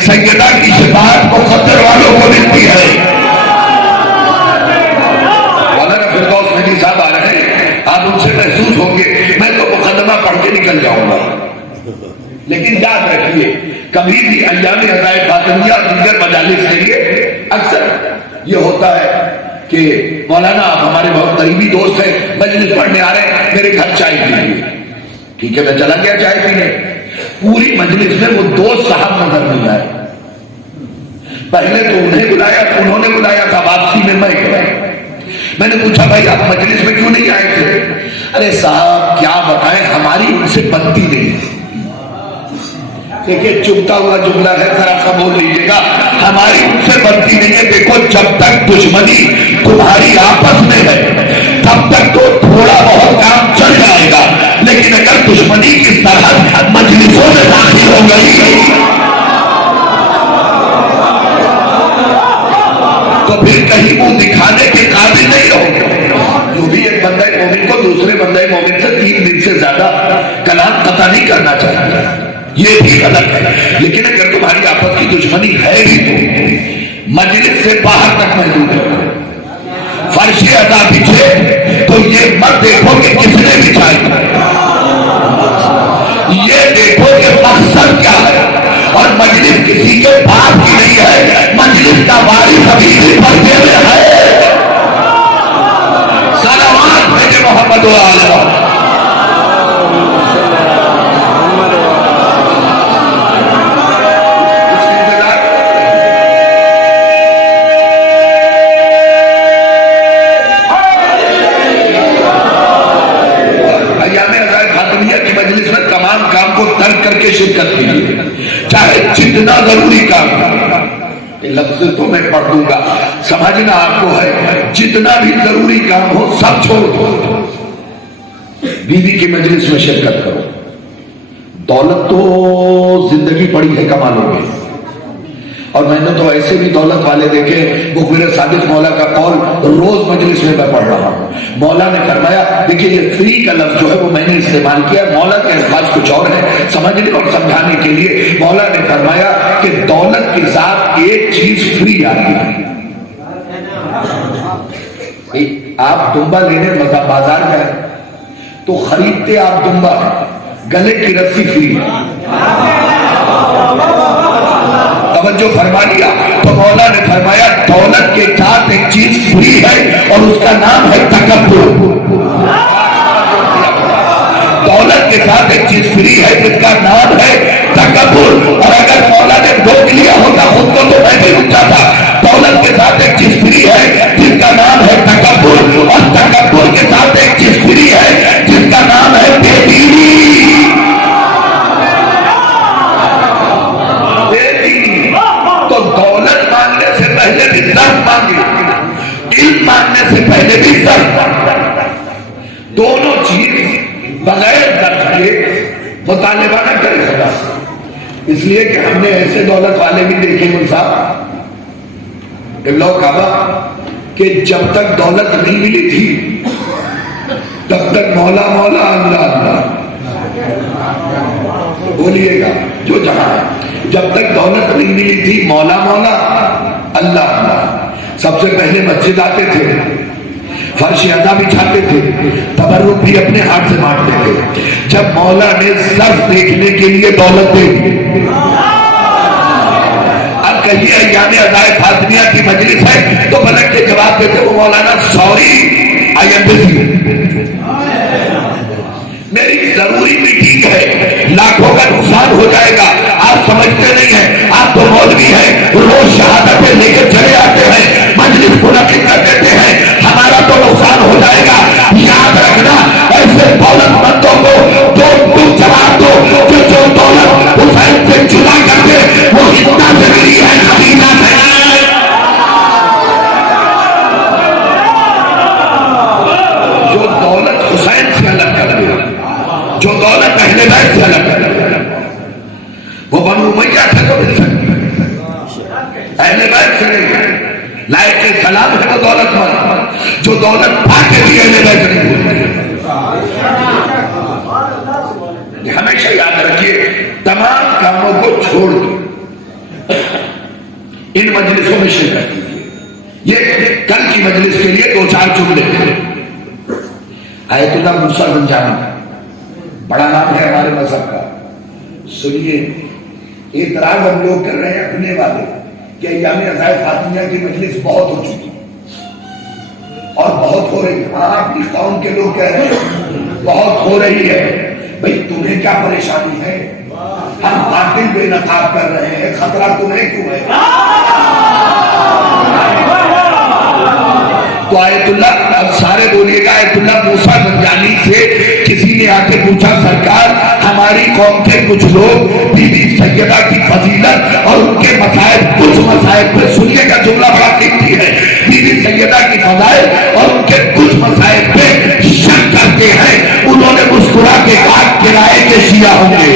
سیدہ کی شفاعت مقدر والوں کو ملتی ہے. مولانا فردوس مہدی صاحب آ رہے ہیں, آپ ان سے محسوس ہوں گے میں تو مقدمہ پڑھ کے نکل جاؤں گا, لیکن یاد رکھیے کبھی بھی ایام عزائے فاطمیہ اور دیگر مجالس کے لیے اکثر یہ ہوتا ہے کہ مولانا آپ ہمارے بہت قریبی دوست ہیں, مجلس پڑھنے آ رہے ہیں, میرے گھر چائے پیجیے. ٹھیک ہے, میں چلا گیا چائے پینے. پوری مجلس میں وہ دوست صاحب نظر نہیں آئے. پہلے تو انہیں بلایا, انہوں نے بلایا تھا, واپسی میں میں گیا. میں نے پوچھا بھائی آپ مجلس میں کیوں نہیں آئے تھے؟ ارے صاحب کیا بتائیں, ہماری ان سے بنتی نہیں. دیکھیے چبتا ہوا جملہ ہے, ذرا سا بول لیجیے گا, ہماری ان سے بنتی نہیں ہے. دیکھو جب تک دشمنی تمہاری آپس میں ہے تب تک تو تھوڑا بہت کام چل جائے گا, لیکن اگر دشمنی کی سرحد مجلسوں میں داخل ہو گئی تو پھر کہیں وہ دکھانے کے قابل نہیں رہو گے. جو بھی ایک بندہ مومن کو دوسرے بندہ مومن سے 3 دن سے زیادہ کلام قطع نہیں کرنا چاہیے, یہ بھی غلط ہے. لیکن اگر تمہاری آپس کی دشمنی ہے بھی تو مجلس سے باہر تک محدود رکھو. فرش ادا بچھے تو یہ مت دیکھو کہ کس نے بچھائی, یہ دیکھو کہ مقصد کیا ہے. اور مجلس کسی کے باپ کی نہیں ہے, مجلس کا وارث ابھی بھی پردے میں ہے. صلوات بھیجے محمد و آل محمد. شرکت کیجیے, چاہے جتنا ضروری کام. لفظ تو میں پڑھ دوں گا, سمجھنا آپ کو ہے, جتنا بھی ضروری کام ہو سب چھوڑ دو, بیوی کی مجلس میں شرکت کرو. دولت تو زندگی پڑی ہے کما لو گے, اور میں نے تو ایسے بھی دولت والے دیکھے. مخبر صادق مولا کا قول روز مجلس میں پڑھ رہا ہوں. مولا نے فرمایا, دیکھیے یہ فری کا لفظ جو ہے وہ میں نے استعمال کیا, مولا کے الفاظ کچھ اور ہیں, سمجھنے اور سمجھانے کے لیے. مولا نے فرمایا کہ دولت کے ساتھ ایک چیز فری آتی ہے. آپ دمبا لینے بازار گئے تو خریدتے آپ دمبا, گلے کی رسی فری. توجہ فرما لیا تو مولا نے فرمایا دولت کے ساتھ ایک چیز فری ہے اور اس کا نام ہے تکبر. دولت کے ساتھ ایک چیز فری ہے جس کا نام ہے تکبر. اور اگر مولا نے روک لیا ہوتا خود کو تو میں بھی رکتا تھا. دولت کے ساتھ ایک چیز فری ہے جس کا نام ہے تکبر, اور تکبر کے ساتھ ایک چیز فری ہے جس کا نام ہے بے دینی. علم مانگنے سے پہلے بھی ضرب, دونوں چیز بغیر ضرب کے مطالبہ نہ کرے خدا. اس لیے کہ ہم نے ایسے دولت والے بھی دیکھے مل صاحب لوگ کعبہ کہ جب تک دولت نہیں ملی تھی تب تک مولا مولا اللہ اللہ بولیے گا جو جہاں ہے. جب تک دولت نہیں ملی تھی مولا مولا اللہ اللہ. سب سے پہلے مسجد آتے تھے, فرش ادا بچھاتے تھے, تبرک بھی اپنے ہاتھ سے بانٹتے تھے. جب مولا نے صرف دیکھنے کے لیے دولت دے دی, اب کہیے ایام عزائے فاطمیہ کی مجلس ہے تو پلٹ کے جواب دیتے وہ مولانا سوری آئی ایم بزی, میری ضروری میٹنگ ہے, لاکھوں کا نقصان ہو جائے گا. آپ سمجھتے نہیں ہیں, آپ تو مولوی ہیں, روز شہادتیں لے کے چلے آتے ہیں, مجلس منعقد کر دیتے ہیں, ہمارا تو نقصان ہو جائے گا. یاد رکھنا ایسے دولت مندوں کو تو جواب دو کہ جو دولت حسین سے جدا کر دے وہ اتنا ضروری ہے خریدا ہے. جو دولت حسین سے الگ کر دے, جو دولت اہل بیت سے الگ کر دے, وہ بنو امیہ سے تو مل سکتی ہے, اہل بیت سے نہیں. لائق سلام ہے تو دولت مند, جو دولت پا کے بھی اہل بیت نہیں ہوتی. ہمیشہ یاد رکھیے تمام کاموں کو چھوڑ دو, ان مجلسوں میں شرکت کیجیے. یہ کل کی مجلس کے لیے 2-4 جملے تھے. آیت اللہ موسیٰ زنجانی بڑا نام ہے ہمارے مذہب کا. سنیے اعتراض ہم لوگ کر رہے ہیں اپنے والے کہ ایام عزائے فاطمیہ کی مجلس بہت ہو چکی اور بہت ہو رہی ہے. آپ کی قوم کے لوگ کہہ رہے ہیں بہت ہو رہی ہے. بھئی تمہیں کیا پریشانی ہے؟ ہم باطل بے نقاب کر رہے ہیں, خطرہ تمہیں کیوں ہے؟ تو آیت اللہ, اب سارے بولیے گا, آیت اللہ موسیٰ زنجانی سے کسی نے آ کے پوچھا سرکار ہماری قوم کے کچھ لوگ بی بی سیدہ کی فضیلت اور ان کے مسائل, کچھ مسائل پہ, سنیے کا جملہ بڑا قیمتی ہے, بی بی سیدہ کی فضائل اور ان کے کچھ مسائل پہ شک کرتے ہیں. انہوں نے مسکرا کے کہا کرائے کے شیعہ ہوں گے.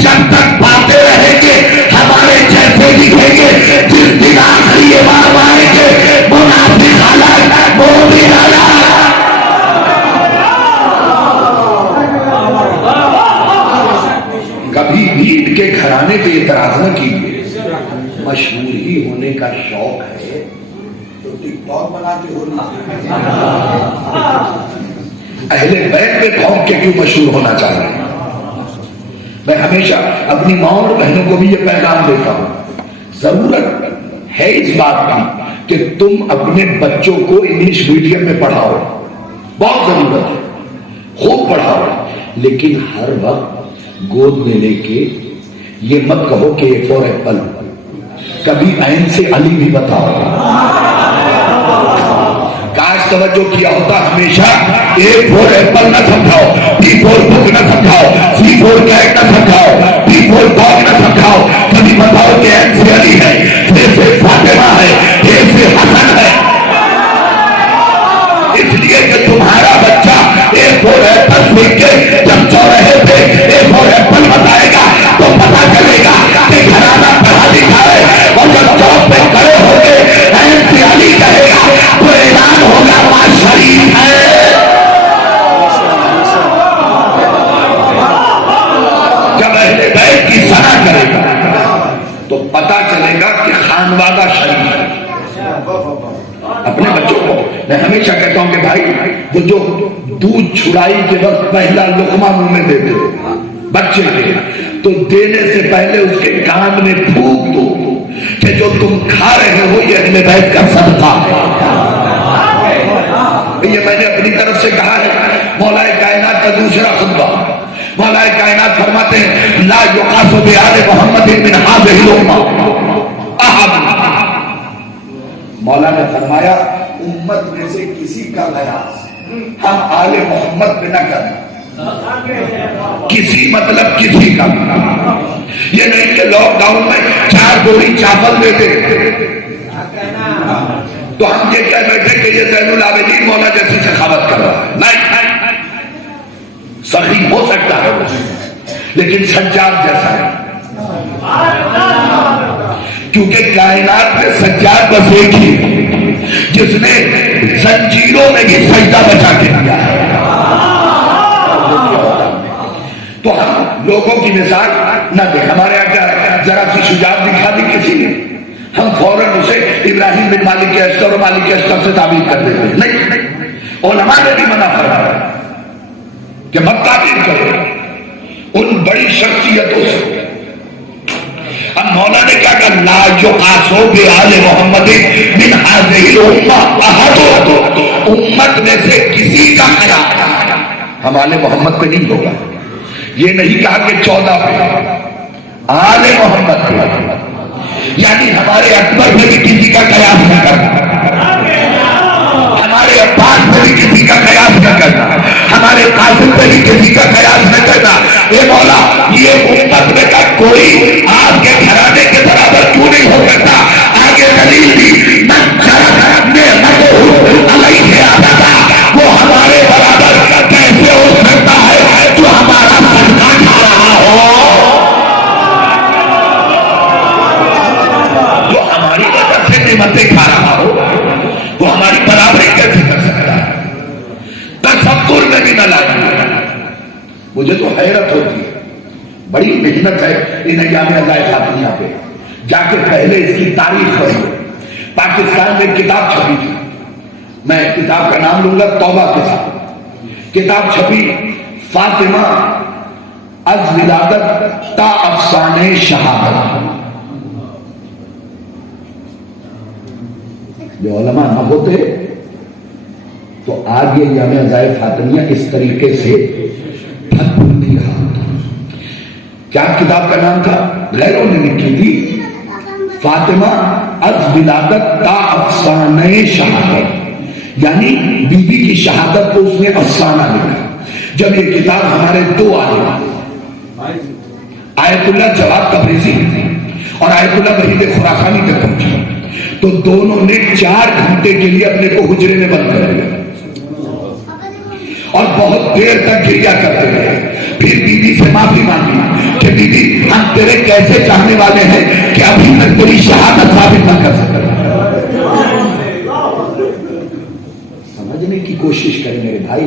جب تک باتیں رہیں گے ہمارے جیسے دکھیں گے, جس دن آخری بار آئیں گے منافق حالات مومن حالات. کبھی بھیڑ کے گھرانے پہ اعتراض نہ کیجیے. مشہور ہی ہونے کا شوق ہے تو ٹک ٹاک بناتے ہو. اہل بیت میں قوم کے کیوں مشہور ہونا چاہ رہے ہیں؟ میں ہمیشہ اپنی ماں اور بہنوں کو بھی یہ پیغام دیتا ہوں, ضرورت ہے اس بات کی کہ تم اپنے بچوں کو انگلش میڈیم میں پڑھاؤ, بہت ضرورت ہے, خوب پڑھاؤ, لیکن ہر وقت گود میں لے کے یہ مت کہو کہ اے فور ایپل, کبھی عین سے علی بھی بتاؤ. کاش توجہ کیا ہوتا, ہمیشہ اے فور ایپل نہ سمجھاؤ, بی فور بک نہ سمجھاؤ, سی فور کیٹ نہ سمجھاؤ, بی فور ڈاگ نہ سمجھاؤ, کبھی بتاؤ کہ این سے علی ہے, اے سے فاطمہ ہے, اے سے حسن ہے. اس لیے کہ تمہارا بچہ اے فور ایپل سیکھ کے جب چوراہے پہ اے فور ایپل بتائے گا تو پتا چلے گا کہ گھرانہ پڑھا لکھا ہے, اور جب چوک پہ کھڑے ہو کے این سے علی کہے گا تو اعلان ہوگا ماں شریف ہے. جب اہل بیت کی سنا کرے گا تو پتا چلے گا کہ خانوادہ شریف ہے. اپنے بچوں کو میں ہمیشہ کہتا ہوں کہ بھائی وہ جو دودھ چھڑائی کے وقت پہلا لقمہ منہ میں دیتے بچے کے, تو دینے سے پہلے اس کے کان میں پھونک دو کہ جو تم کھا رہے ہو یہ اہل بیت کا صدقہ ہے. یہ میں نے اپنی طرف سے کہا ہے. مولا کائنات کا دوسرا خطبہ, مولا کائنات فرماتے ہیں لا یقاس بآل محمد من هذه الامه احد. مولا نے فرمایا امت میں سے کسی کا قیاس ہم آل محمد پہ نہ کریں, کسی مطلب کسی کا. یہ نہیں کہ لاک ڈاؤن میں 4 بوری چاول دیتے تو ہم یہ کہہ بیٹھے کہ یہ زین العابدین مولا جیسی سخاوت کر رہا ہے. نہیں, سخی ہو سکتا ہے لیکن سجاد جیسا ہے, کیونکہ کائنات میں سجاد بس ایک ہی جس نے زنجیروں میں بھی سجدہ بچا کے دیا ہے. تو ہم لوگوں کی مثال نہ دیں. ہمارے یہاں کیا ذرا سی شجاعت دکھا دی کسی نے, ہم فوراً اسے ابراہیم بن مالک اشتر اور مالک اشتر سے تعبیر کر دیتے ہیں. نہیں, علماء نے بھی منع فرمایا کہ مت تعبیر کرو ان بڑی شخصیتوں سے. اب مولا نے کیا کہا لا یقاسو بآل محمد من هذه الامه احد. امت میں سے کسی کا خیال ہمارے محمد پہ نہیں ہوگا. یہ نہیں کہا کہ 14 پہ, آل محمد پہ, یعنی ہمارے اکبر پہ بھی کسی کا قیاس نہ کرنا, ہمارے عباس پہ بھی کسی کا قیاس نہ کرنا, ہمارے قاسم پہ بھی کسی کا قیاس نہ کرنا. اے مولا یہ امت میں کا کوئی آپ کے گھرانے کے برابر کیوں نہیں ہو سکتا؟ آگے دلیل دی وہ ہمارے برابر کیسے ہو سکتا ہے جو ہمارا صدقہ کھا رہا ہو, جو ہماری وجہ سے نعمتیں کھا رہا ہو, وہ ہماری برابری کیسے کر تفکر میں بھی نہ لائی. مجھے تو حیرت ہوتی ہے, بڑی محنت ہے ان ایام عزائے فاطمیہ پہ. جا کے پہلے اس کی تاریخ پڑھی. پاکستان میں ایک کتاب چھپی تھی, میں کتاب کا نام لوں گا توبہ کے ساتھ. کتاب چھپی فاطمہ از ولادت تا افسانے شہادت. جو علماء نہ ہوتے تو آج یہ ایام عزائے فاطمیہ اس طریقے سے پھل پھول نہیں رہا ہوتا. کیا کتاب کا نام تھا؟ غیروں نے لکھی تھی فاطمہ از ولادت تا افسانے شہادت, یعنی بی بی کی شہادت کو اس نے افسانہ لکھا. جب یہ کتاب ہمارے دو عالم آیت اللہ جواد تبریزی اور آیت اللہ وحید خراسانی تک پہنچی تو دونوں نے 4 گھنٹے کے لیے اپنے کو حجرے میں بند کر دیا اور بہت دیر تک گریا کرتے رہے. پھر بی بی سے معافی مانگی کہ بی بی ہم تیرے کیسے چاہنے والے ہیں کہ ابھی تک تیری شہادت ثابت نہ کر سکتے. سمجھنے کی کوشش کریں میرے بھائی.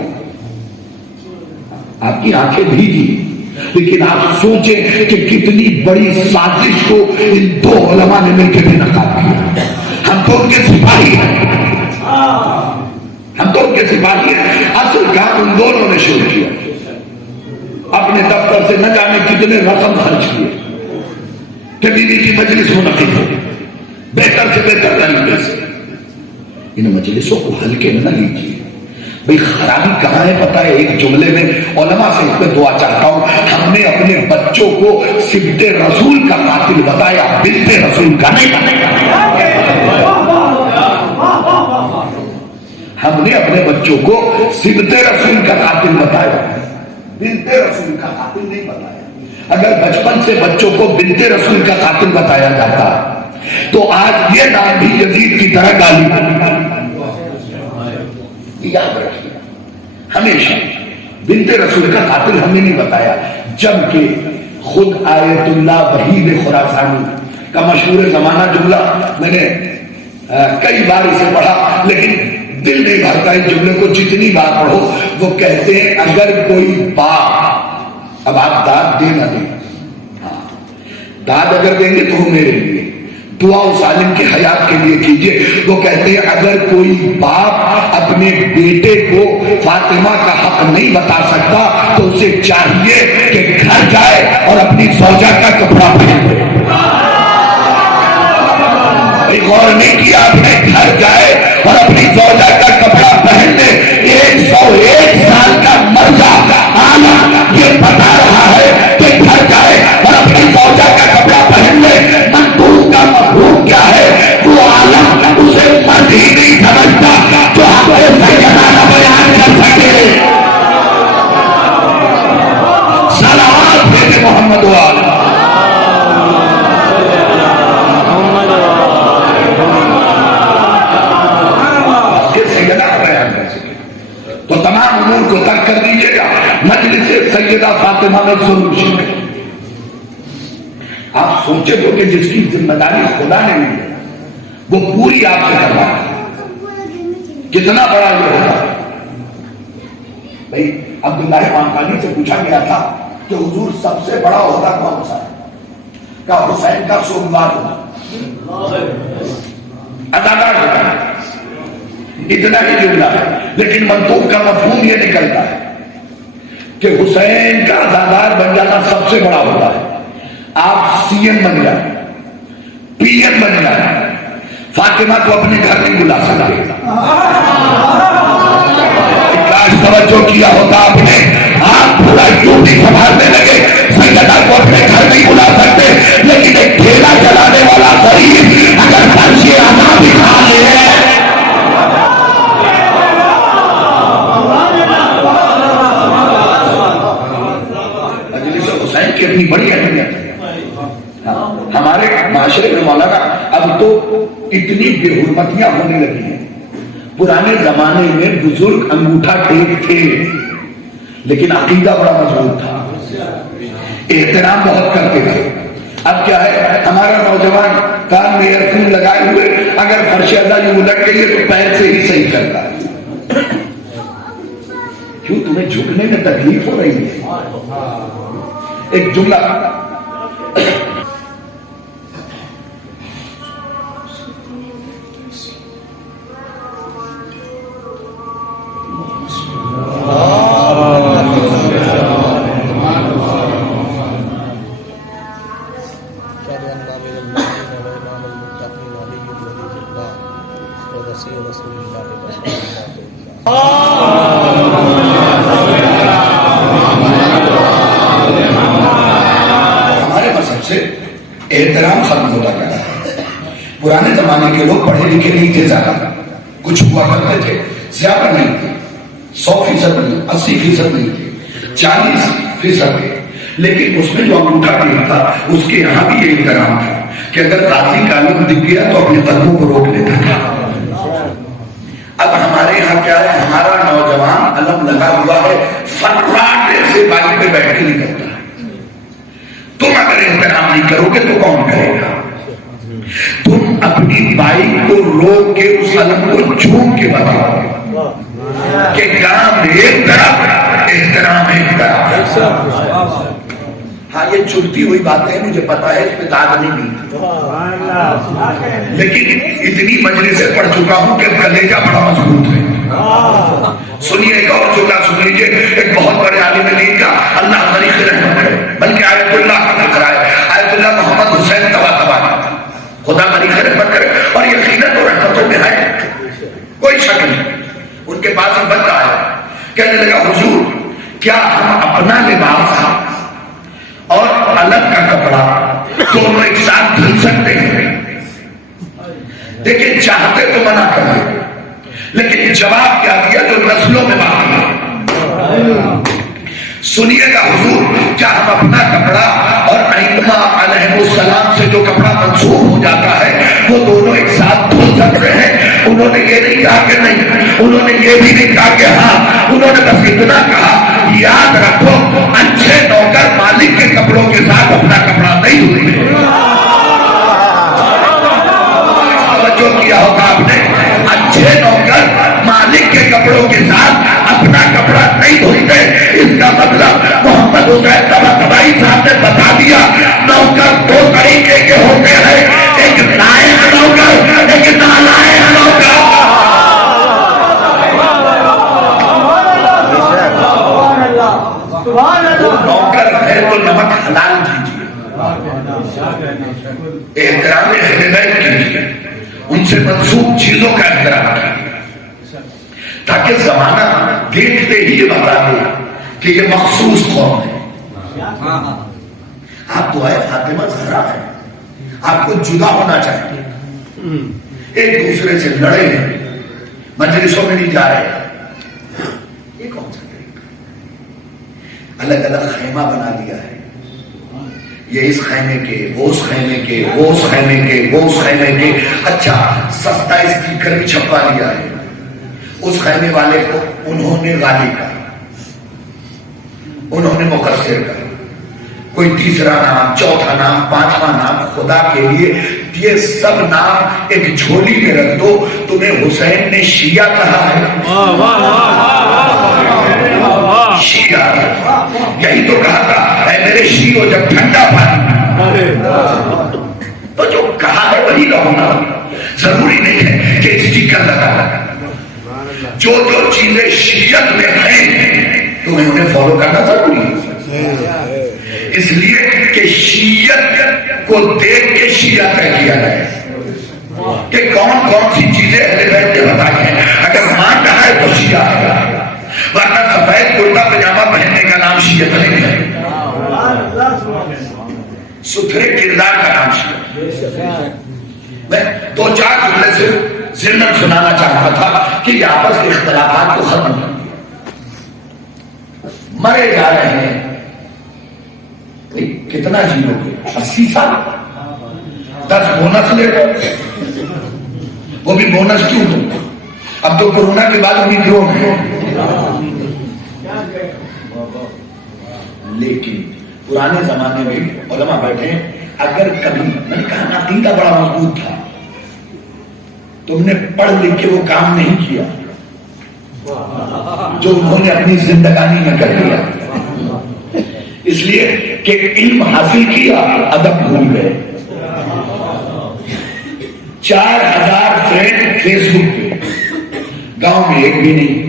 آپ کی آنکھیں بھیگی لیکن آپ سوچیں کہ کتنی بڑی سازش کو ان دو علماء نے مل کے بھی ناکام کیا. ہم تو ان کے سپاہی ہیں, ہم تو ان کے سپاہی ہیں. اصل کام ان دونوں نے شروع کیا. اپنے دفتر سے نہ جانے کتنے رقم خرچ کیے کہ بیوی کی مجلس منعقد ہو بہتر سے بہتر طریقے سے. ان مجلسوں کو ہلکے نہ لیجیے بھئی. خرابی کہاں ہے پتہ ہے؟ ایک جملے میں علماء سے اس پہ دعا چاہتا ہوں. ہم نے اپنے بچوں کو سبط رسول کا قاتل بتایا, بنت رسول کا نہیں. ہم نے اپنے بچوں کو سبط رسول کا قاتل بتایا, بنت رسول کا قاتل نہیں بتایا. اگر بچپن سے بچوں کو بنت رسول کا قاتل بتایا جاتا تو آج یہ نام بھی یزید کی طرح گالی. یاد رکھیے ہمیشہ بنت رسول کا قاتل ہم نے نہیں بتایا, جبکہ خود آیت اللہ وحید خراسانی کا مشہور زمانہ جملہ میں نے کئی بار اسے پڑھا لیکن دل نہیں بھرتا اس جملے کو جتنی بار پڑھو. وہ کہتے ہیں اگر کوئی باپ, اب آپ داد دے نہ دیں, داد اگر دیں گے تو وہ میرے لیے دعا اس عالم کی حیات کے لیے کیجئے. وہ کہتے ہیں اگر کوئی باپ اپنے بیٹے کو فاطمہ کا حق نہیں بتا سکتا تو اسے چاہیے کہ گھر جائے اور اپنی زوجہ کا کپڑا پہن لے. غور نہیں کیا؟ اپنے گھر جائے اور اپنی زوجہ کا کپڑا پہن لے. 101 سال کا مرزا عالم یہ بتا رہا ہے کہ گھر جائے اور اپنی زوجہ کا کپڑا پہن لے. مندوب کا مفہوم کیا ہے؟ وہ عالم اسے مرد ہی نہیں سمجھتا جو ہمارے سیدانہ بیان کر سکے. صلوات بھیجے محمد وآلہ. تو تمام امور کو ترک کر دیجیے گا. مجلس سیدہ فاطمہ میں ضرور شامل. آپ سوچے تو کہ جس کی ذمہ داری خدا نے لی ہے وہ پوری آپ سے کروایا کتنا بڑا یہ ہوتا. بھائی عبداللہ مانکانی سے پوچھا گیا تھا کہ حضور سب سے بڑا ہوتا کون سا ہے؟ کہا حسین کا سوموار ہوتا, اداکار ہوتا ہے. اتنا ہی جملہ ہے لیکن منطوق کا مفہوم یہ نکلتا ہے کہ حسین کا اداکار بن جانا سب سے بڑا ہوتا ہے. آپ سی ایم بن جائیں, پی ایم بن جائیں, فاطمہ کو اپنے گھر نہیں بلا سکتے. کاش توجہ کیا ہوتا آپ نے. آپ پورا یوپی سنبھالنے لگے, سیدہ کو اپنے گھر نہیں بلا سکتے لیکن ایک ٹھیلا چلانے والا غریب اگر فرش اعلیٰ بھی کھا لے. حسین کی اپنی بڑی اہمیت ہے. ہمارے معاشرے میں مولانا اب تو اتنی بے حرمتیاں ہونے لگی ہیں. پرانے زمانے میں بزرگ انگوٹھا ٹیک تھے لیکن عقیدہ بڑا مضبوط تھا, احترام بہت کرتے تھے. اب کیا ہے, ہمارا نوجوان کان میں ایئر فون لگائے ہوئے اگر فرش اعلیٰ یوں الٹ گئی ہے تو پیر سے ہی صحیح کرتا ہے. کیوں تمہیں جھکنے میں تکلیف ہو رہی ہے؟ ایک جملہ ہمارے مذہب سے احترام ختم ہوتا گیا ہے. پرانے زمانے کے لوگ پڑھے لکھے نہیں تھے زیادہ, کچھ ہوا کرتے تھے, زیادہ نہیں تھے, 100% نہیں, 80% نہیں تھے, 40% تھے. لیکن اس میں جو انگوٹھا ٹیک تھا اس کے یہاں بھی یہ احترام تھا کہ اگر قاضی کا علم دکھ گیا تو اپنے قدموں کو روک لیتا تھا. اب ہمارے یہاں کیا ہے, ہمارا نوجوان علم لگا ہوا ہے, فراڈ سے بائک پہ بیٹھ کے نہیں کرتا. تم اگر احترام نہیں کرو گے تو کون کرے گا؟ تم اپنی بائک کو روک کے اس علم کو چھوم کے بتاؤ کہ کام ایک طرف, احترام ایک طرف. ہاں یہ چلتی ہوئی باتیں ہیں, مجھے پتا ہے اس پہ داد نہیں ملتی, لیکن اتنی مجلسیں پڑھ چکا ہوں کہ کلیجہ بڑا مضبوط ہے. سنیے ایک اور جملہ سن لیجیے, ایک بہت بڑے عالم دین کا, اللہ غنی رحمت کرے, بلکہ آیت اللہ کا ذکر ہے, آیت اللہ محمد حسین طباطبانی, خدا غنی رحمت کرے, اور یقیناً وہ رحمتوں میں ہے, کوئی شک نہیں. ان کے پاس ایک بندہ ہے, کہنے لگا حضور کیا ہم اپنا لباس اور الگ کا کپڑا دونوں ایک ساتھ دھل سکتے ہیں؟ دیکھیں چاہتے تو منع کریں, لیکن جواب کیا دیا جو نسلوں میں باقی ہے. سنیے گا حضور کیا ہم اپنا کپڑا اور ائمہ علیہ السلام سے جو کپڑا منسوخ ہو جاتا ہے وہ دونوں ایک ساتھ دھل سکتے ہیں؟ انہوں نے یہ نہیں کہا کہ نہیں, انہوں نے یہ بھی نہیں کہا کہ ہاں, انہوں نے بس اتنا کہا یاد رکھو اچھے نوکر مالک کے کپڑوں کے ساتھ اپنا کپڑا نہیں دھلتے. توجہ کیا ہوگا آپ نے, اچھے نوکر مالک کے کپڑوں کے ساتھ اپنا کپڑا نہیں دھلتے. اس کا مطلب محمد حسین طباطبائی صاحب نے بتا دیا نوکر دو طریقے کے ہوتے ہیں, ایک لائق نوکر, ایک نالائق نوکر. نوکر ہے تو نمک حلال کیجیے, احترام اہل بیت کیجیے, ان سے منسوخ چیزوں کا احترام کیجیے, تاکہ زمانہ دیکھتے ہی یہ بتا دے کہ یہ مخصوص قوم ہے. آپ دعائے فاطمہ زہرا ہے, آپ کو جدا ہونا چاہیے, ایک دوسرے سے لڑے ہیں, مجلسوں میں نہیں جا رہے. یہ کون سا طریقہ؟ الگ الگ خیمہ بنا دیا ہے, یہ اس خیمے کے, وہ اس خیمے کے, وہ اس خیمے کے, وہ اس خیمے کے. اچھا سستا اسپیکر بھی چھپا لیا ہے, اس خیمے والے کو انہوں نے غالی کہا, انہوں نے مقصر کہا, کوئی تیسرا نام, چوتھا نام, پانچواں نام. خدا کے لیے یہ سب نام ایک جھولی میں رکھ دو. تمہیں حسین نے شیعہ کہا ہے, شیعہ یہی تو کہا تھا, اے میرے شیعوں جب ٹھنڈا پانی, تو جو کہا ہے وہی رہو نا. ضروری نہیں ہے کہ اسٹیکر لگا, جو جو چیزیں شیعت میں ہیں تمہیں انہیں فالو کرنا ضروری ہے. اس لیے کہ شیعت کو دیکھ کے شیعہ طے کیا جائے کہ کون کون سی چیزیں اہل بیت نے بتائی ہیں. اگر ماں کہا ہے تو شیعہ ہے, ورنہ سفید کرتا پجامہ پہننے کا نام شیعت نہیں ہے, ستھرے کردار کا نام شیعت. میں دو چار جملے سے ضمن سنانا چاہتا تھا کہ یہ آپس کے اختلافات کو ختم کر دیا. مرے جا رہے ہیں, کتنا جیو گے, 80 سال, 10 بونس لے گا, وہ بھی بونس کیوں دو, اب تو کورونا کے بعد اومیکرون ہے. لیکن پرانے زمانے میں علماء بیٹھے, اگر کبھی, میں نے کہا عقیدہ بڑا مضبوط تھا, تم نے پڑھ لکھ کے وہ کام نہیں کیا, جو انہوں نے اپنی زندگانی میں کر لیا، اس لیے کہ علم حاصل کیا، ادب بھول گئے۔ 4000 فرینڈ فیس بک پہ، گاؤں میں ایک بھی نہیں۔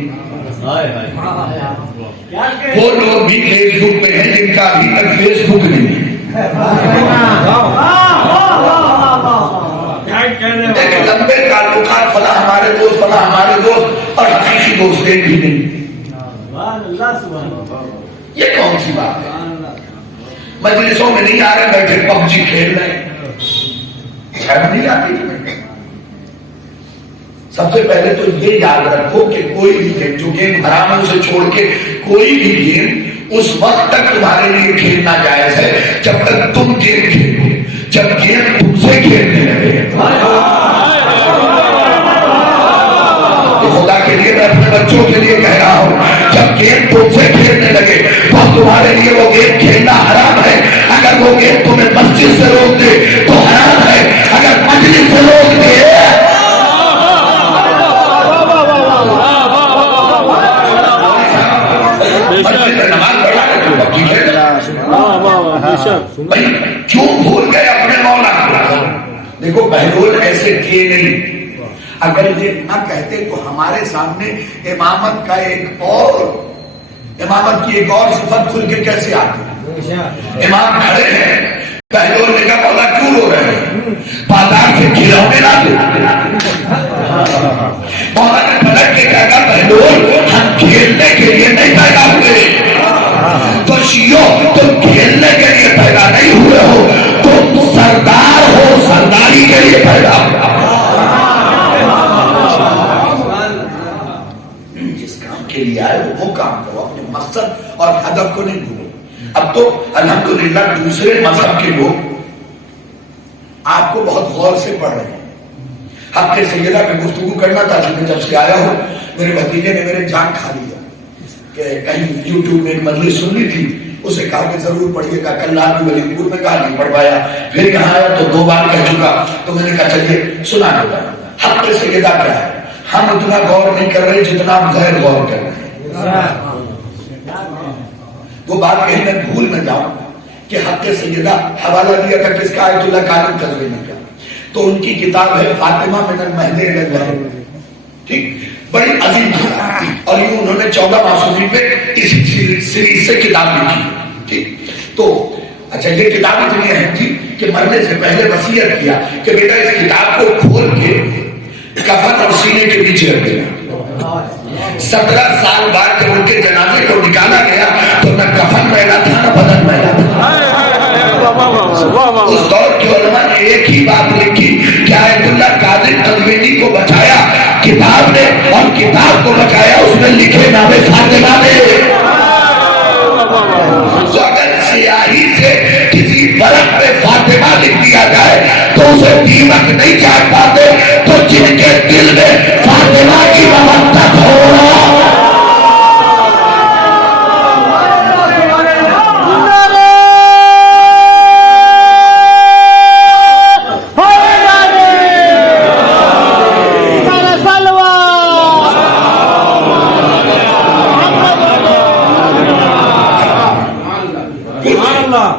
وہ لوگ بھی فیس بک پہ ہیں جن کا ابھی تک فیس بک نہیں ہے۔ ایک لمبے تعلقات، فلاں ہمارے دوست، فلاں ہمارے دوست، اور حقیقی دوست ایک بھی نہیں۔ یہ کون سی بات ہے؟ مجلسوں میں نہیں آ رہے، بیٹھے پب جی کھیل رہے، شرم نہیں آتی تمہیں؟ سب سے پہلے تو یہ یاد رکھو کہ کوئی بھی گیم، جو گیم حرام ہے اسے چھوڑ کے کوئی بھی گیم اس وقت تک تمہارے لیے کھیلنا جائز ہے جب تک تم گیم کھیلو، جب گیم تم سے کھیلنے لگے۔ خدا کے لیے میں اپنے بچوں کے لیے کہہ رہا ہوں، جب گیم تم سے کھیلنے لگے تو تمہارے لیے وہ گیم کھیلنا حرام ہے۔ اگر وہ گیم تمہیں مسجد سے روک دے تو حرام ہے، اگر مجلس سے روک دے کیوں بھول گئے اپنے مولا کو؟ دیکھو بہلول ایسے کیے نہیں، اگر یہ نہ کہتے تو ہمارے سامنے امامت کا امامت کی ایک اور صفت کھل کے کیسے آتی؟ امام کھڑے ہیں، بہلول نے کہا مولا کیوں رو رہے ہیں؟ بازار سے کھلونے لا دو۔ مولا نے پلٹ کے کہا بہلول ہم کھیلنے کے لیے نہیں پیدا ہوئے، تو شیعو تم کھیلنے کے لیے پیدا نہیں ہوئے ہو، تم سردار ہو، سرداری کے لیے پیدا ہو۔ جس کام کے لیے آئے وہ کام کرو، اپنے مقصد اور ہدف کو نہیں بھولو۔ اب تو الحمدللہ دوسرے مذہب کے لوگ آپ کو بہت غور سے پڑھ رہے ہیں۔ حق سیدہ پہ گفتگو کرنا تھا، جب سے آیا ہوں میرے بھتیجے نے میرے جان کھا لیا کہ کہیں یوٹیوب میں ایک مجلس سننی تھی، اسے کہا کہ ضرور پڑھیے گا، کل رات میں ولی پور میں کہا نہیں پڑھ پایا، پھر یہاں آیا تو 2 بار کہہ چکا، تو میں نے کہا چلیے سنا دو۔ حق سیدہ کیا ہے؟ ہم اتنا غور نہیں کر رہے جتنا ہم غیر غور کر رہے ہیں۔ وہ بات کہیں میں بھول نہ جاؤں کہ حق سیدہ حوالہ دیا تھا کس کا؟ آیت اللہ کاظم قزوینی کا، تو ان کی کتاب ہے فاطمہ من المہد الی اللحد، ٹھیک، بڑی عظیم کتاب، اور یوں انہوں نے 14 معصومین پہ اس سیریز سے کتاب لکھی، ٹھیک۔ تو اچھا یہ کتاب اتنی اہم تھی کہ مرنے سے پہلے وصیت کیا کہ بیٹا اس کتاب کو کھول کے کفن اور سینے کے بیچ رکھ دینا۔ 17 سال بعد جب ان کے جنازے کو نکالا گیا تو نہ کفن میلا تھا نہ بدن میلا تھا۔ اس دور کے علماء نے ایک ہی بات لکھی کہ آیت اللہ قادر قزوینی کو بچایا کتاب نے، اور کتاب کو بچایا اس میں لکھے نام فاطمہ نے۔ تو اگر سیاہی سے کسی برف پہ فاطمہ لکھ دیا جائے تو اسے دیمک نہیں چاٹ پاتے، تو جن کے دل میں فاطمہ کی محبت ہو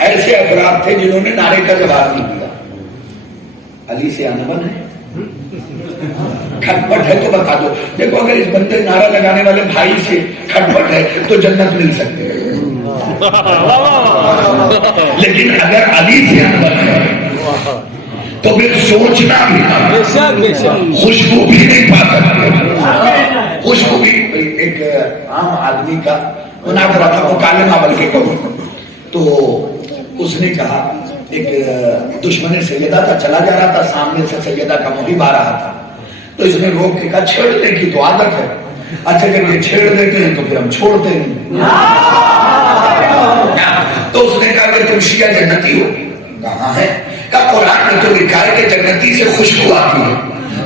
ایسے افراد تھے جنہوں نے نعرے کا جواب نہیں دیا۔ علی سے انبن ہے، کھٹپٹ ہے تو بتا دو۔ دیکھو اگر اس بندے نعرہ لگانے والے بھائی سے کھٹپٹ ہے تو جنت مل سکتے ہے، لیکن اگر علی سے انبن ہے تو پھر سوچنا بھی، خوشبو بھی نہیں پا سکتے۔ خوشبو بھی ایک عام آدمی کا مناظرہ تھا، مکالمہ بلکہ کہوں تو اس نے کہا ایک دشمن سیدہ تھا، چلا جا رہا تھا، سامنے سے سیدہ کا محب آ رہا تھا، تو اس نے روک کے کہا چھیڑنے کی تو عادت ہے، اچھا جب یہ چھیڑ دیتے ہیں تو پھر ہم چھوڑتے نہیں۔ تو اس نے کہا کہ تم شیعہ جنتی ہو؟ کہاں ہے؟ کہا قرآن میں تو لکھا ہے کہ جنتی سے خوشبو آتی ہے،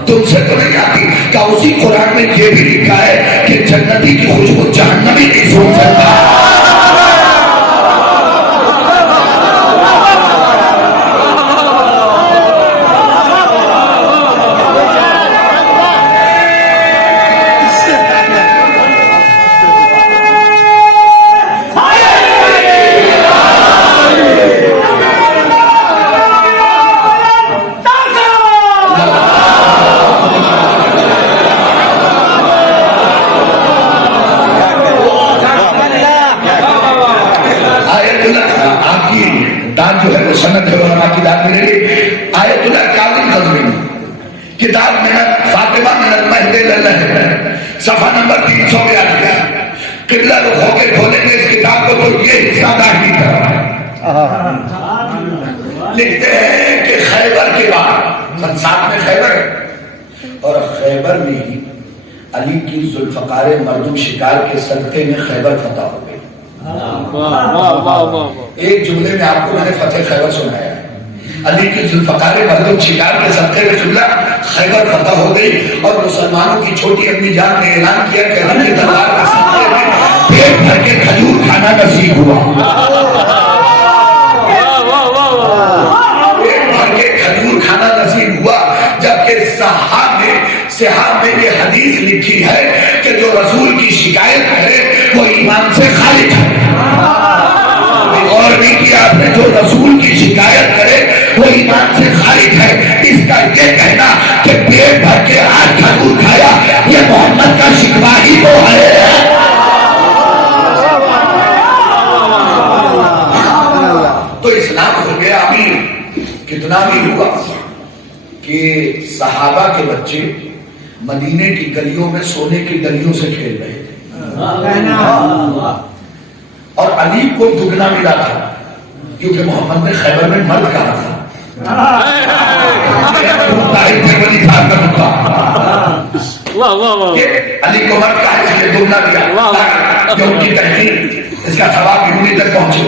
تم سے تو نہیں آتی۔ کہا اسی قرآن میں یہ بھی لکھا ہے کہ جنتی کی خوشبو جہنمی نہیں سن سکتا۔ کتاب میں فاطمہ من المہد للہ صفحہ نمبر 342 قبلہ رخ ہو کے کھولیں گے اس کتاب کو تو یہ حصہ داخلی طرح لکھتے ہیں کہ خیبر کے بعد ساتھ میں خیبر ہے اور خیبر میں ہی علی کی ذوالفقار مردم شکار کے صدقے میں خیبر فتح ہو گئی. ایک جملے میں آپ کو میں نے فتح خیبر سنایا ہے. علی کی ذوالفقار مردم شکار کے صدقے میں جملہ خیبر فتح ہو گئی اور مسلمانوں کی چھوٹی امی جان نے اعلان کیا کہ علی کے دربار کے صدقے میں پیٹ بھر کے کھجور کھانا نصیب ہوا. پیٹ بھر کے کھجور کھانا نصیب ہوا. جبکہ صحاح میں یہ حدیث لکھی ہے کہ جو رسول کی شکایت کرے وہ ایمان سے خارج ہے. اور نہیں کیا آپ نے, جو رسول کی شکایت کرے وہ ایمان سے خارج ہے. اس کا یہ کہنا کہ پیٹ بھر کے آج کھجور کھایا یہ محمد کا شکوہ ہی تو ہے. تو اسلام ہو گیا امیر. کتنا بھی ہوا کہ صحابہ کے بچے مدینے کی گلیوں میں سونے کی گلیوں سے کھیل رہے تھے اور علی کو دگنا ملا تھا کیونکہ محمد نے خیبر میں مرد کہا تھا. علی کو مرد کہا اس لیے دگنا دیا جو ان کی تحقیق اس کا ثواب بھی انہیں تک پہنچے.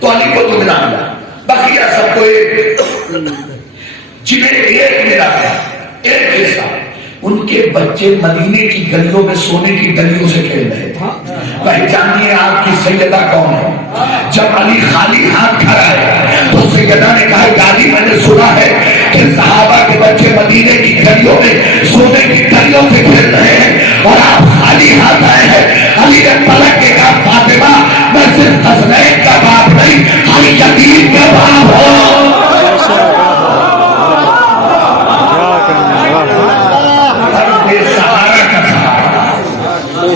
تو علی کو دگنا ملا. بقیہ سب کو جنہیں ایک ملا تھا ایک حصہ. ان کے بچے مدینے کی گلیوں میں سونے کی گلیوں سے کھیل رہے تھے. پہچانیے آپ کی سیدہ کون ہے. جب علی خالی ہاتھ کھڑا ہے تو سیدہ نے کہا دادی میں نے سنا ہے کہ صحابہ کے بچے مدینے کی گلیوں میں سونے کی گلیوں سے کھیل رہے ہیں اور آپ خالی ہاتھ آئے ہیں. علی نے پلٹ کے کہا فاطمہ میں صرف حسنین کا باپ نہیں ہر یتیم کا باپ ہوں.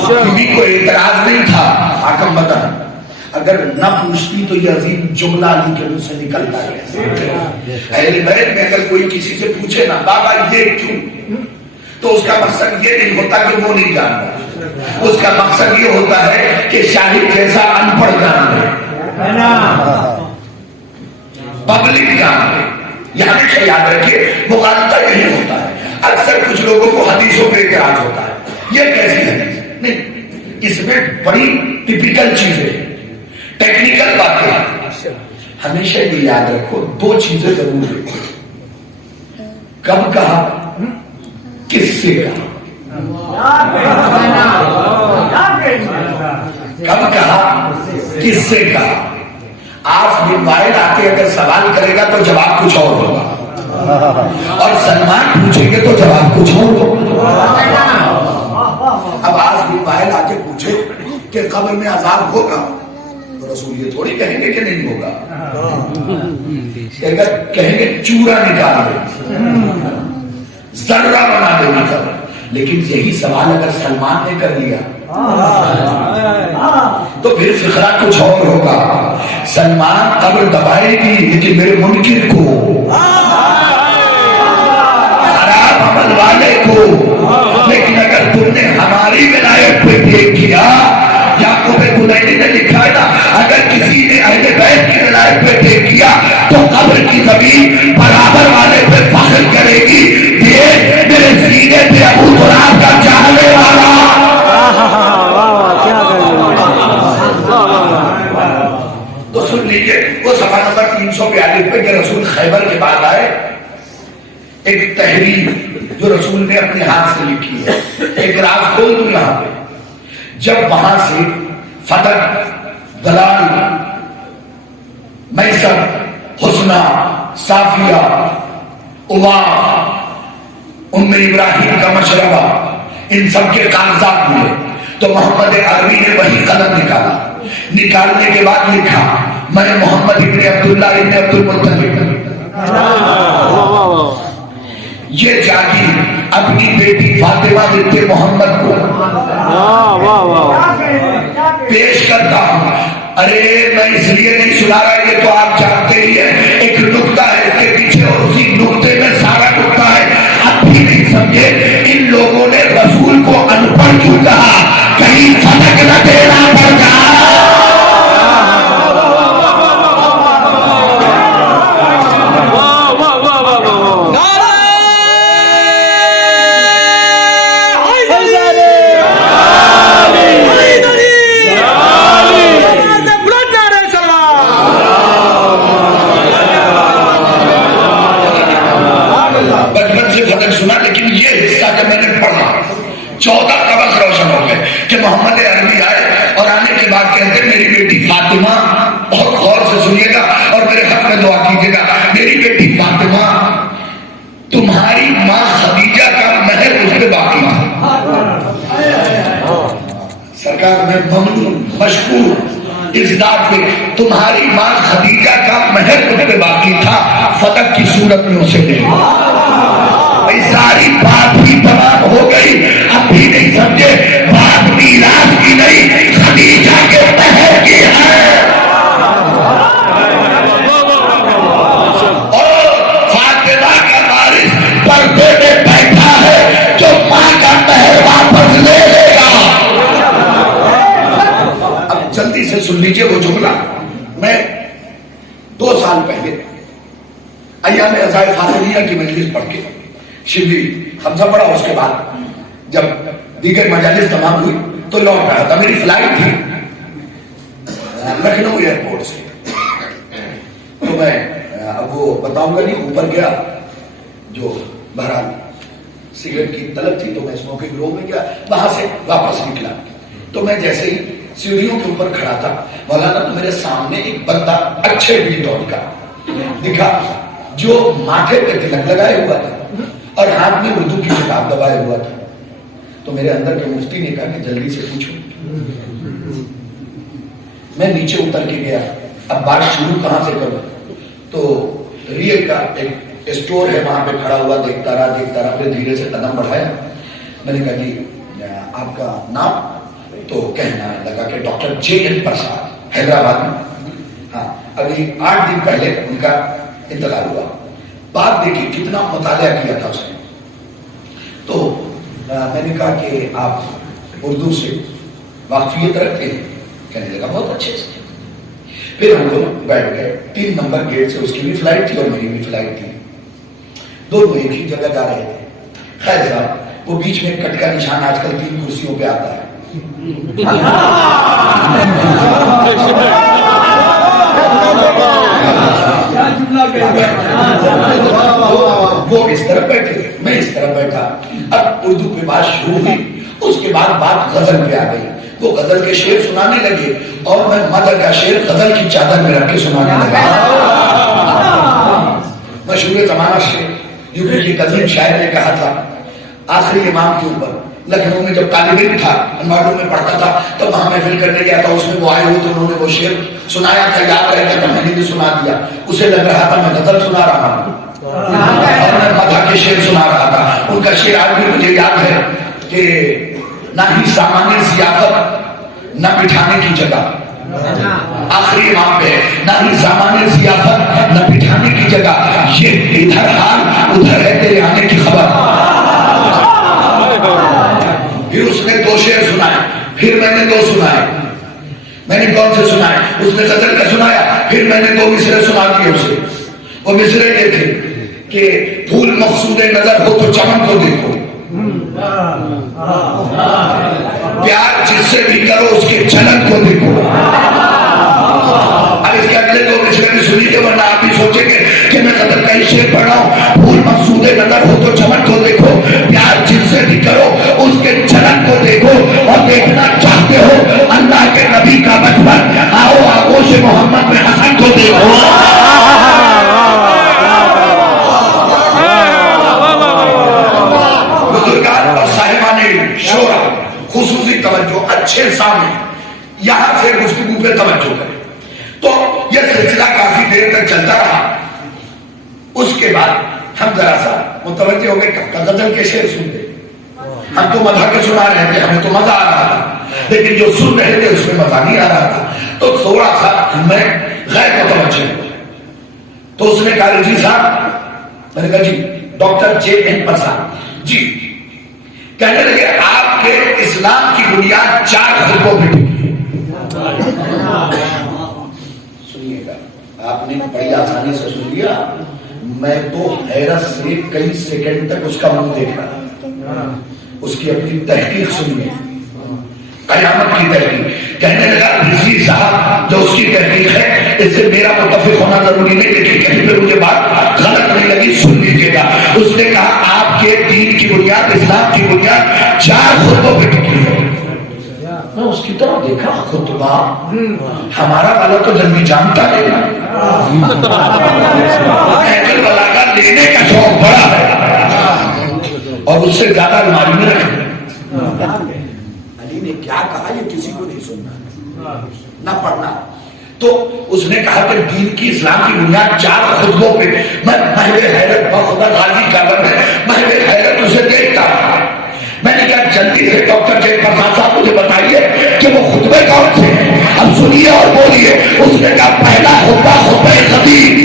کسی کو اعتراض نہیں تھا. حاکم بتا اگر نہ پوچھتی تو یہ عظیم جملہ علی کے منہ سے نکلتا ہے. اہل بیت میں اگر کوئی کسی سے پوچھے نا بابا یہ کیوں, تو اس کا مقصد یہ نہیں ہوتا کہ وہ نہیں جانتا. اس کا مقصد یہ ہوتا ہے کہ شاہد جیسا ان پڑھ جان لے, پبلک جان لے. یہ ہمیشہ یاد رکھے مغالطہ یہی ہوتا ہے. اکثر کچھ لوگوں کو حدیثوں پہ اعتراض ہوتا ہے یہ کیسی حدیث نہیں, اس میں بڑی ٹپیکل چیزیں ٹیکنیکل باتیں. ہمیشہ یہ یاد رکھو دو چیزیں ضرور ہے. کب کہا, کس سے کہا. کب کہا, کس سے کہا. آج موبائل آ کے اگر سوال کرے گا تو جواب کچھ اور ہوگا اور سلمان پوچھیں گے تو جواب کچھ اور ہوگا. اب آج موبائل آ کے پوچھے کہ قبر میں عذاب ہوگا تو رسول یہ تھوڑی کہیں گے کہ نہیں ہوگا. کہیں گے چورا نکال دے, ذرہ بنا دے قبر. لیکن یہی سوال اگر سلمان نے کر لیا تو پھر فقرہ کچھ اور ہوگا. سلمان قبر دبائے گی لیکن میرے منکر کو, خراب عمل والے کو. لیکن اگر تم نے ہماری ولایت پہ دیکھ کیا, یعقوب کنینی نے لکھا ہے نا, اگر کسی نے اہل بیت کی ولایت پہ دیکھ کیا تو قبر کی زمین برابر والے پہ فخر کرے گی, یہ میرے سینے پہ ابو تراب کا چاہنے والا. تو سن لیجیے وہ صفحہ نمبر 342 پہ کہ رسول خیبر کے بعد آئے. ایک تحریر جو رسول نے اپنے ہاتھ سے لکھی ہے. ایک راز کھول دوں یہاں پہ. جب وہاں سے فتح, دلال, میسر, حسنہ, صافیہ, اواف, ام ابراہیم کا مشربہ, ان سب کے کاغذات ملے تو محمد عربی نے وہی قلم نکالا. نکالنے کے بعد لکھا میں محمد ابن عبداللہ ابن عبد المطلب یہ جاگیر اپنی بیٹی فاطمہ بنت محمد کو پیش کرتا ہوں. ارے میں اس لیے نہیں سنا رہا, یہ تو آپ جانتے ہی ہیں ایک نقطہ ہے اس کے پیچھے اور اسی نقطے میں سارا نقطہ ہے. اب بھی سمجھے ان لوگوں نے رسول کو ان پڑھ کیوں کہا؟ کہیں فرق نہ دینا پڑ جائے. بچپن سے فتح سنا، لیکن یہ حصہ جب میں نے پڑھا 14 قبض روشن ہو گئے کہ محمد عربی آئے اور آنے کے بعد کہتے ہیں میری بیٹی فاطمہ، بہت غور سے سنیے گا اور میرے حق میں دعا کیجیے گا، میری بیٹی فاطمہ تمہاری ماں خدیجہ کا مہر اس پہ باقی تھا. سرکار میں ممنون مشکور اس بات پہ، تمہاری ماں خدیجہ کا مہر اس پہ باقی تھا، فتح کی صورت میں اسے دے. ساری بات ہی تمام ہو گئی. اب بھی نہیں سمجھے بات میراث کی نہیں، خدیجہ کے مہر کی ہے. اور فاطمہ کا وارث پردے میں بیٹھا ہے جو ماں کا مہر واپس لے لے گا. اب جلدی سے سن لیجیے وہ جملہ. میں 2 سال پہلے ایام عزائے فاطمیہ کی مجلس پڑھ کے شبلی حمزہ پڑھا، اس کے بعد جب دیگر مجالس تمام ہوئی تو لوٹ رہا تھا. میری فلائٹ تھی لکھنؤ ایئرپورٹ سے، تو میں اب وہ بتاؤں گا نہیں. اوپر گیا، جو بہرحال سگریٹ کی طلب تھی تو میں اسموکنگ روم میں گیا، وہاں سے واپس نکلا تو میں جیسے ہی سیڑھیوں کے اوپر کھڑا تھا مولانا تو میرے سامنے ایک بندہ اچھے ڈیٹول کا دکھا جو ماتھے پہ تلک لگائے ہوا تھا اور ہاتھ میں اردو کی کتاب دبائے ہوا تھا. تو میرے اندر کے مفتی نے کہا کہ جلدی سے پوچھو. میں نیچے اتر کے گیا، اب بات شروع کہاں سے کروں؟ تو ریل کا ایک اسٹور ہے وہاں پہ کھڑا ہوا، دیکھتا رہا پھر دھیرے سے قدم بڑھایا. میں نے کہا جی آپ کا نام؟ تو کہنا لگا کہ ڈاکٹر JN پرساد، حیدرآباد میں. ہاں، ابھی 8 دن پہلے ان کا انتقال ہوا. بات دیکھی کتنا مطالعہ کیا تھا اس نے. تو میں نے کہا کہ آپ اردو سے واقفیت رکھتے ہیں؟ کہنے لگا بہت اچھے سے. پھر ہم لوگ بیٹھ گئے. 3 نمبر گیٹ سے اس کی بھی فلائٹ تھی اور میری بھی فلائٹ تھی، دونوں ایک ہی جگہ جا رہے تھے. خیر صاحب وہ بیچ میں کٹ کا نشان آج کل 3 کرسیوں پہ آتا ہے. وہ اس طرح بیٹھے، میں اس طرح بیٹھا. اب اردو پہ بات شروع ہوئی، اس کے بعد بات غزل پہ آ گئی. وہ غزل کے شعر سنانے لگے اور میں مدح کا شعر غزل کی چادر میں رکھ کے سنانے لگا. مشہور زمانہ شعر یوپی کے قدیم شاعر نے کہا تھا آخری امام کے اوپر. لکھنؤ میں جب طالب علم تھا، انواڑوں میں پڑھتا تھا، تو وہاں محفل کرنے گیا تھا. اس میں وہ آئے ہوئے تو انہوں نے وہ شعر سنایا تھا، یاد رہ گیا تھا، میں نے بھی سنا دیا. اسے لگ رہا تھا میں غزل سنا رہا ہوں اور میں مدح کے شعر سنا رہا تھا. ان کا شعر آج بھی مجھے یاد ہے کہ نہ ہی سامان ضیافت نہ بٹھانے کی جگہ. آخری امام پہ نہ ہی سامان ضیافت نہ بٹھانے کی جگہ، یہ ادھر حال ادھر ہے تیرے آنے کی خبر. پھر اس نے 2 شعر سنائے، پھر میں نے 2 سنائے. میں نے کون سے سنائے؟ اس نے غزل کا سنایا، پھر میں نے 2 مصرے سنا دیے اسے. وہ مصرے یہ تھے کہ پھول مقصود نظر ہو تو چمن کو دیکھو، پیار جس سے بھی کرو اس کے چلن کو دیکھو. اب اس کے اگلے 2 مصرے بھی سنیے گے ورنہ آپ بھی سوچیں گے کہ میں غزل کا ہی شعر پڑھ رہا ہوں. پھول مقصود نظر ہو تو چمن کو دیکھو، پیار جس سے بھی کرو اس کے چلن کو دیکھو، اور دیکھنا چاہتے ہو اللہ کے نبی کا بچپن، آؤ آغوش محمد میں حسن کو دیکھو. بزرگان اور صاحبان شورا خصوصی توجہ، اچھے سامنے یہاں سے گفتگو پہ توجہ کریں. تو یہ سلسلہ کافی دیر تک چلتا رہا. اس کے بعد ہم ذرا سا متوجہ ہو گئے کہ غزل کے شعر سنتے. ہم تو مدح کے سنا رہے تھے، ہمیں تو مزہ آ رہا تھا، لیکن جو سن رہے تھے اس میں مزہ نہیں آ رہا تھا. تو تھوڑا سا میں غیر متوجہ ہوا. تو اس نے کہا جی صاحب، میں نے کہا جی ڈاکٹر JN پرساد. جی کہنے لگے آپ کے اسلام کی بنیاد 4 خطبوں پہ ٹکی ہے. سنیے گا آپ نے بڑی آسانی سے سن لیا. میں تو حیرت سے کئی سیکنڈ تک اس کا منہ دیکھ رہا, اس کی اپنی تحقیق سنیے, قیامت کی تحقیق. کہنے لگا رضوی صاحب جو اس کی تحقیق ہے اس سے میرا متفق ہونا ضروری نہیں, لیکن کہیں پہ مجھے بات غلط نہیں لگی سن لیجیے گا. اس نے کہا آپ کے دین کی بنیاد, اسلام کی بنیاد 4 خطبوں پہ ٹکی ہے. میں اس کی طرف دیکھا, خطبہ ہمارا والا تو جلدی جانتا نہیں, نہج البلاغہ لینے کا شوق بڑا ہے اور اس سے زیادہ الماری میں رکھے. علی نے کیا کہا یہ کسی کو نہیں سننا نہ پڑھنا. تو اس نے کہا کہ دین کی اسلام کی بنیاد 4 خطبوں پہ. میں محو حیرت, بخدا غازی کا بند ہے, محو حیرت اسے دیکھتا. میں نے کہا جلدی سے ڈاکٹر جے پرساد صاحب مجھے بتائیے کہ وہ خطبے کون سے ہیں. اب سنیے اور بولیے. اس نے کہا پہلا خطبہ خطبہ خطیب.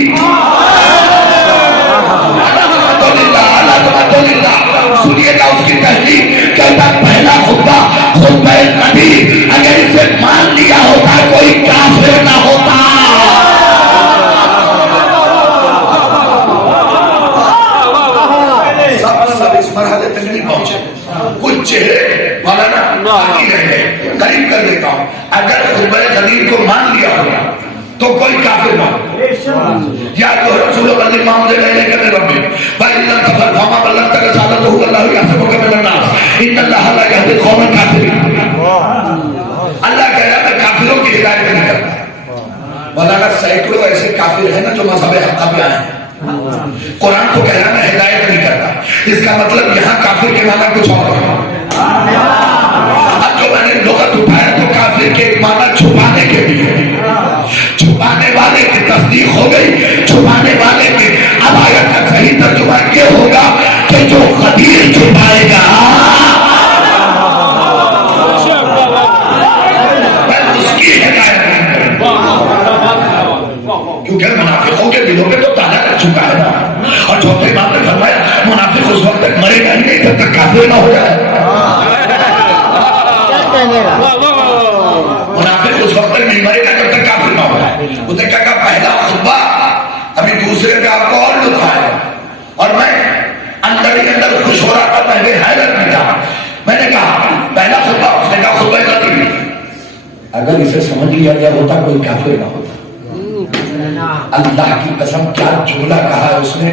سنیے گا اس کی تحقیق, کہتا پہلا خطبہ خطبہ خطیب. اگر اسے مان لیا ہوتا کوئی کافر نہ ہوتا. سب اس مرحلے تک نہیں پہنچے. کچھ چہرے مولانا باقی رہ گئے. قریب کر دیتا ہوں, اگر خطبہ خطیب کو مان لیا ہوگا تو کوئی کافر نہ ہو. یا تو رسول اللہ امام مجھے لے کر ربی بھائی اللہ تفر فاما بلغ تک رسالت ہو اللہ یحسبک من الناس ان اللہ لا یهدی القوم الکافرین. اللہ کہہ رہا ہے کافروں کی ہدایت نہیں کرتا. مولانا سینکڑوں ایسے کافر ہیں نا جو مذہب حق پہ آئے ہیں. قرآن تو کہہ رہا ہے ہدایت نہیں کرتا. اس کا مطلب یہاں کافر کے معنی کچھ اور ہے. اب جو میں نے لغت اٹھایا تو کافر کے معنی چھپانے کے بھی ہے. چھپانے والے کی تصدیق ہو گئی, چھپانے والے کی. اب آیت کا صحیح ترجمہ یہ ہوگا کہ جو قدیر چھپائے گا میں اس کی ہدایت نہیں کروں, کیونکہ منافقوں کے دلوں پہ تو تالا کر چکا ہے نا. اور چوتھے امام نے فرمایا منافق اس وقت تک مرے گا نہیں جب تک کافر نہ ہو جائے. منافق اس وقت تک نہیں مرے گا جب تک کافر نہ ہو جائے. اس نے کہا پہلا خطبہ, ابھی دوسرے پہ آپ کو اور لطف آئے گا. اور میں اندر ہی اندر خوش ہو رہا تھا, پہلے حیرت میں تھا. میں نے کہا پہلا خطبہ, اس نے کہا خطبہ خطیب. اگر اسے سمجھ لیا گیا ہوتا کوئی کافر نہ ہوتا. اللہ کی قسم کیا جملہ کہا ہے اس نے.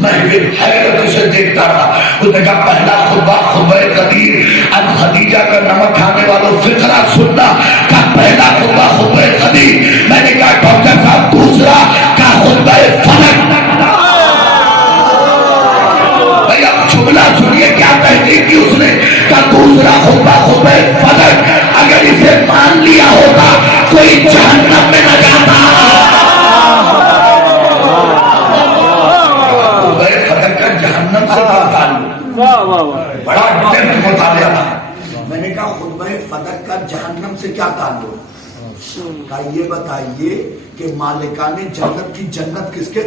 میں حیرت اسے دیکھتا رہا. اس نے کہا پہلا خطبہ خطبہ خطیب. اب خدیجہ کا نمک کھانے والوں فقرہ سننا. کا پہلا خطبہ خطبہ خطیب. میں نے کہا ڈاکٹر صاحب دوسرا کا خطبہ فلک. بھائی اب جملہ سنیے کیا تحقیق کی اس نے. کا دوسرا خطبہ خطبہ فلک. اگر اسے مان لیا ہوتا کوئی جہنم میں نہ جاتا. جہنم سے بڑا ڈیپتھ مطالعہ تھا. میں نے کہا خطبہ فدق کا جہنم سے کیا تعلق. کہا یہ بتائیے کہ مالکان جنت کی جنت کس کے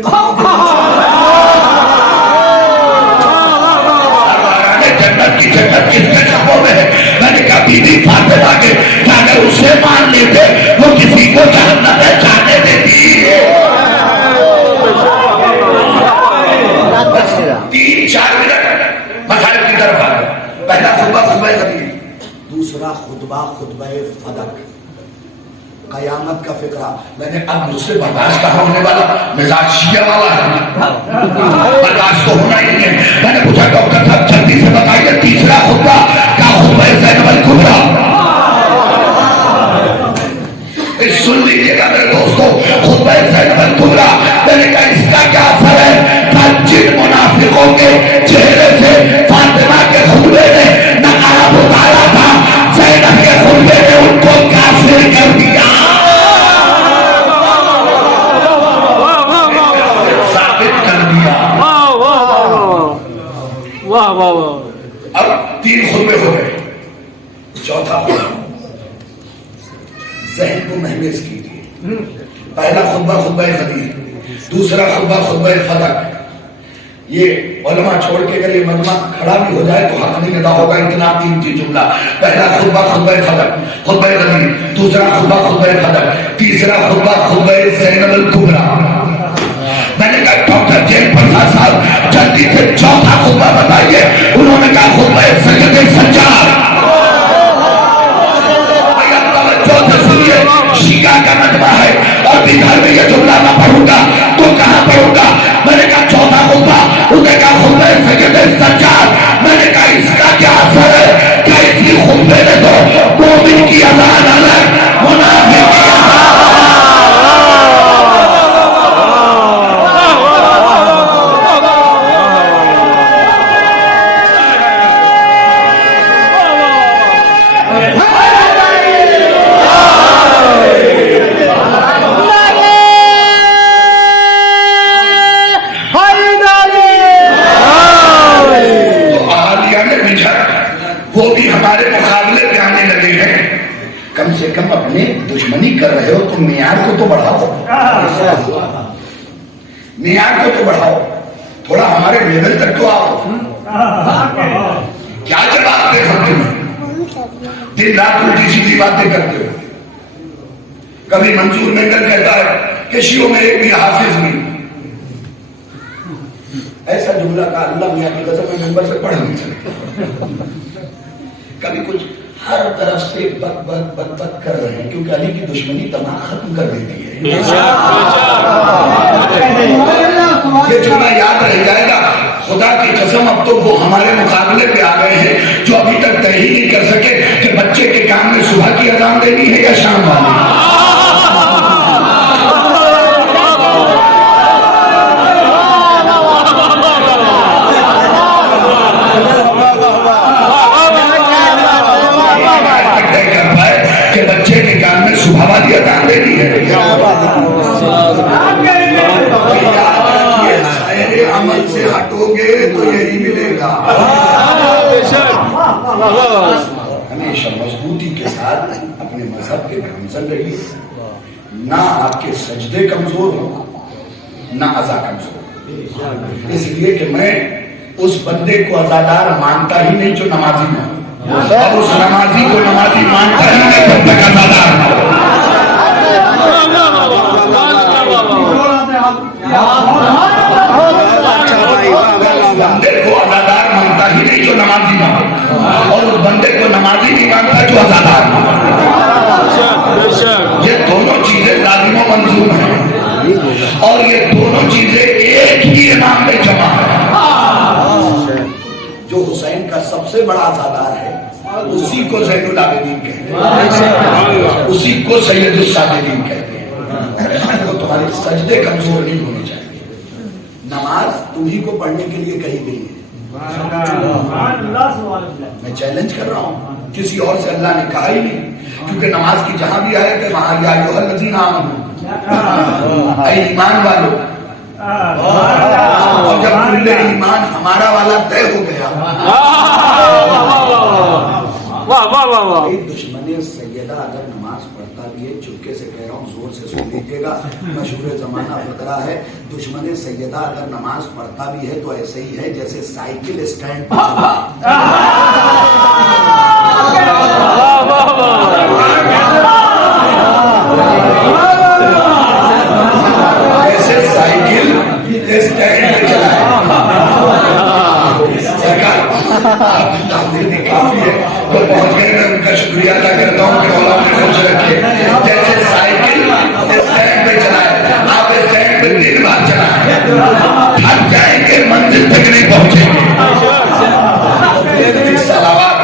جنت کی جنت کس کے قدموں میں ہے. میں نے کہا بی بی فاطمہ کے اگر اسے مان لیتے وہ کسی کو جہنم میں جانے دیتی. 3-4 منٹ مسائل کی طرف آ گئے. پہلا خطبہ خطبہ خطیب, دوسرا خطبہ خطبہ فدق, قیامت کا فقرہ. میں نے اب مجھ سے برداشت کہاں ہونے والا, مزاج شیعہ والا ہے, برداشت تو ہونا ہی نہیں ہے. میں نے پوچھا ڈاکٹر صاحب جلدی سے بتائیے تیسرا خطبہ کا خطبہ زینب الکبریٰ. سن لیجیے گا میرے دوستو خطبہ زینب الکبریٰ. میں نے کہا اس کا کیا اثر ہے. جن منافقوں کے چہرے سے فاطمہ کے خطبے نے نقاب اتارا تھا, زینب کے خطبے نے ان کو کافر کر دیا. ثابت کر دیا. اب 3 خطبے ہو گئے. چوتھا ذہن کو محمیز کیجیے. پہلا خطبہ خطبہ خطیب, دوسرا خطبہ خطبہ فدق, یہ علماء چھوڑ کے اگر یہ مجمع کھڑا بھی ہو جائے تو حق نہیں ادا ہوگا. اتنا قیمتی جملہ. پہلا خطبہ خطبہ فجر خطبہ غدیر, دوسرا خطبہ خطبہ فجر, تیسرا خطبہ خطبہ زینب الکبریٰ. میں نے کہا ڈاکٹر جیل پرساد صاحب جلدی سے چوتھا خطبہ بتائیے. انہوں نے کہا خطبہ سید سجاد. شیعہ کا مجمع ہے اور بہار میں یہ جملہ نہ پڑھوں گا تو کہاں پڑھوں گا. میں نے کہا چوتھا خطبہ, انہوں نے کہا خطبہ سید سجاد. میں نے کہا اس کا کیا اثر ہے؟ کیا اس کی خطبے میں تو مومن کی اذان الگ, منافق کی کم اپنے دشمنی کر رہے ہو تو معیار کو تو بڑھاؤ, معیار کو تو بڑھاؤ, تھوڑا ہمارے لیول تک تو آؤ. کیا جواب دے ہم تمہیں دن رات الٹی سیدھی باتیں کرتے ہو. کبھی منصور مینگر کہتا ہے کہ شیعوں میں ایک بھی حافظ نہیں. ایسا جملہ کا اللہ میاں کی قسم میں ممبر سے پڑھ نہیں سکتا. کبھی کچھ ہر طرف سے بد بد بد بد کر رہے ہیں کیونکہ علی کی دشمنی دماغ ختم کر دیتی ہے. یہ جملہ یاد رہ جائے گا. خدا کی قسم اب تو وہ ہمارے مقابلے پہ آ گئے ہیں جو ابھی تک طے ہی نہیں کر سکے کہ بچے کے کام میں صبح کی اذان دینی ہے یا شام والی. صبح والی اذان دینی ہے. عمل سے ہٹو گے تو یہی ملے گا. ہمیشہ مضبوطی کے ساتھ اپنے مذہب کے گامزن رہیے. نہ آپ کے سجدے کمزور ہوں نہ اذا کمزور. اس لیے کہ میں اس بندے کو عزادار مانتا ہی نہیں جو نمازی نہ ہو, اور اس نمازی کو نمازی مانتا ہی نہیں جب تک عزادار نہ ہو. بندے کو عزادار مانتا ہی نہیں جو نمازی نہ ہو, اور اس بندے کو نمازی نہیں مانتا جو عزادار نہ ہو. یہ دونوں چیزیں لازم و منظور ہیں اور یہ دونوں چیزیں ایک ہی امام میں جمع ہیں. جو حسین کا سب سے بڑا عزادار ہے اسی کو زین العابدین کہتے ہیں, اسی کو سید الساجدین کہتے ہیں. تو تمہارے سجدے کمزور نہیں ہونے چاہیے. نماز تمہیں کو پڑھنے کے لیے کہی گئی ہے. میں چیلنج کر رہا ہوں, کسی اور سے اللہ نے کہا ہی نہیں, کیونکہ نماز کی جہاں بھی آئے کہ وہاں یا ایھا الذین آمنوا, اے ایمان والو. اور جب کل ایمان ہمارا والا طے ہو گیا, دشمن سیدہ اگر نماز پڑھتا بھی ہے, چپکے سے کہہ رہا ہوں زور سے سن لیجیے گا, مشہور زمانہ فقرہ ہے, دشمن سیدہ اگر نماز پڑھتا بھی ہے تو ایسے ہی ہے جیسے سائیکل اسٹینڈ پہ ایسے سائیکل اسٹینڈ پہ چلا ہے. کافی ہے تو پہنچ گئے. میں ان کا شکریہ ادا کرتا ہوں کہ اللہ نے خوش رکھے. جیسے سائیکل اسٹینڈ پہ چلائے, آپ اسٹینڈ پہ 3 بار چلائیں, تھک جائیں گے, منزل تک نہیں پہنچیں گے. سلامات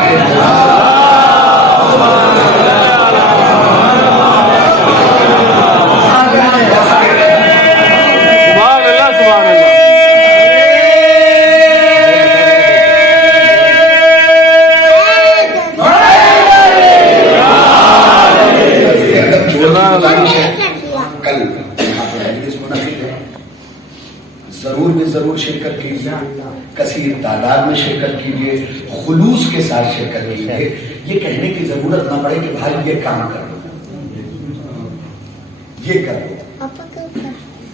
ضرور شرکت کیجیے, کثیر تعداد میں شرکت کیجیے, خلوص کے ساتھ شرکت کیجیے. یہ کہنے کی ضرورت نہ پڑے کہ بھائی یہ کام کر لو, یہ کر لو.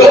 2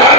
8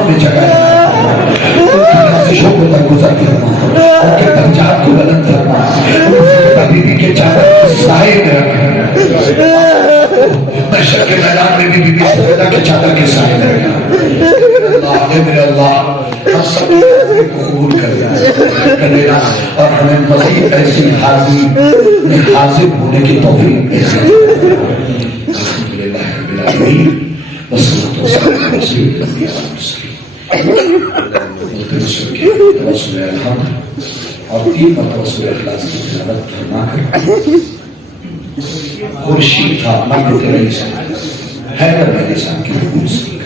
آسمانوں میں جگہ لذیذوں کو درگزر کرنا، ان کے درجات کو بلند کرنا، بیوی کے چادر کے سائے میں رکھنا، محشر کے میدان میں بھی بیوی سیدہ کے چادر کے سائے میں رکھنا۔ اللہ اے میرے اللہ، ہم سب کی حاضری کو قبول کر لینا اور ہمیں مزید ایسی حاضری میں حاضر ہونے کی توفیق دے۔ الحمدللہ رب العالمین والصلاة والسلام علی سیدنا توسل الحمد اور 3 مرتبہ سورہ اخلاص کی تلاوت فرما کر خورشید تھا مغرب علیہ السلام حیدر علیہ السلام کی حکومت